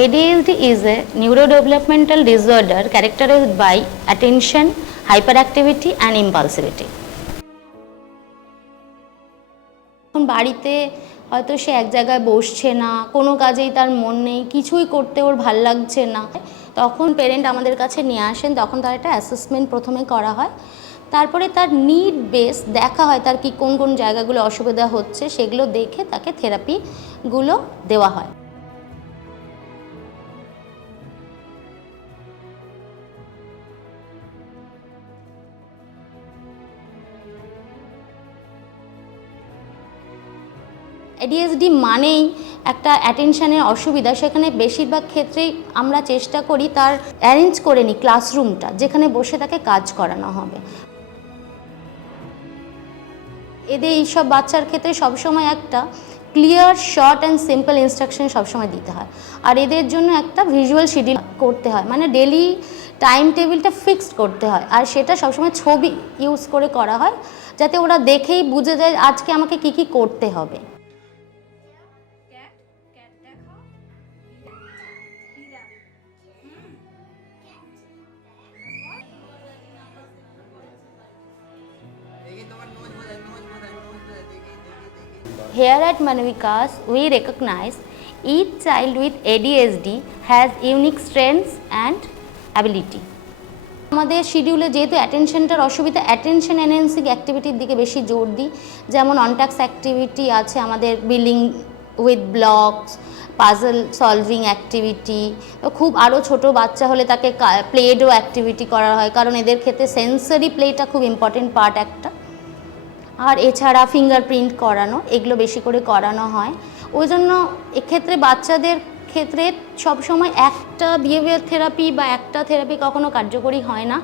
ADHD is a neurodevelopmental disorder characterized by attention, hyperactivity and impulsivity. এখন বাড়িতে হয়তো সে এক জায়গায় বসছে না, কোনো কাজেই তার মন নেই, কিছুই করতে ওর ভাল লাগছে না, তখন পেরেন্ট আমাদের কাছে নিয়ে আসেন। তখন তার একটা অ্যাসেসমেন্ট প্রথমে করা হয়, তারপরে তার নিড বেস দেখা হয় তার কি কোন কোন জায়গাগুলো অসুবিধা হচ্ছে, সেগুলো দেখে তাকে থেরাপিগুলো দেওয়া হয়। ADHD মানেই একটা অ্যাটেনশনের অসুবিধা, সেখানে বেশিরভাগ ক্ষেত্রেই আমরা চেষ্টা করি তার অ্যারেঞ্জ করে নিই ক্লাসরুমটা, যেখানে বসে তাকে কাজ করানো হবে। এদের এইসব বাচ্চার ক্ষেত্রে সবসময় একটা clear, short and simple instruction সবসময় দিতে হয়, আর এদের জন্য একটা ভিজুয়াল শিডিউল করতে হয়, মানে ডেলি টাইম টেবিলটা ফিক্সড করতে হয়, আর সেটা সবসময় ছবি ইউজ করে করা হয়, যাতে ওরা দেখেই বুঝে যায় আজকে আমাকে কি কি করতে হবে। Here at Manovikas, we recognize each child with ADHD has unique strengths and ability. আমাদের শিডিউলে যেহেতু অ্যাটেনশনটার অসুবিধা, অ্যাটেনশন এনহ্যান্সিং অ্যাক্টিভিটির দিকে বেশি জোর দিই, যেমন অনটাস্ক অ্যাক্টিভিটি আছে আমাদের, building with blocks, puzzle solving activity. খুব আরও ছোট বাচ্চা হলে তাকে প্লে ডো অ্যাক্টিভিটি করা হয়, কারণ এদের ক্ষেত্রে সেন্সরি প্লেটা খুব ইম্পর্টেন্ট পার্ট একটা। আর এছাড়া ফিঙ্গারপ্রিন্ট করানো, এগুলো বেশি করে করানো হয়। ওই জন্য এক্ষেত্রে বাচ্চাদের ক্ষেত্রে সবসময় একটা বিহেভিয়ার থেরাপি বা একটা থেরাপি কখনো কার্যকরী হয় না।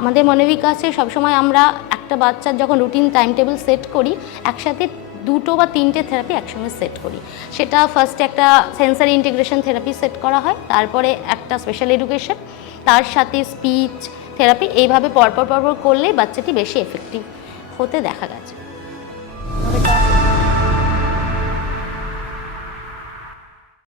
আমাদের মনোবিকাসে সবসময় আমরা একটা বাচ্চার যখন রুটিন টাইম টেবিল সেট করি, একসাথে 2 বা 3টে থেরাপি একসঙ্গে সেট করি। সেটা ফার্স্টে একটা সেন্সারি ইন্টিগ্রেশন থেরাপি সেট করা হয়, তারপরে একটা স্পেশাল এডুকেশন, তার সাথে স্পিচ থেরাপি, এইভাবে পরপর করলে বাচ্চাটি বেশি এফেক্টিভ হতে দেখা গেছে।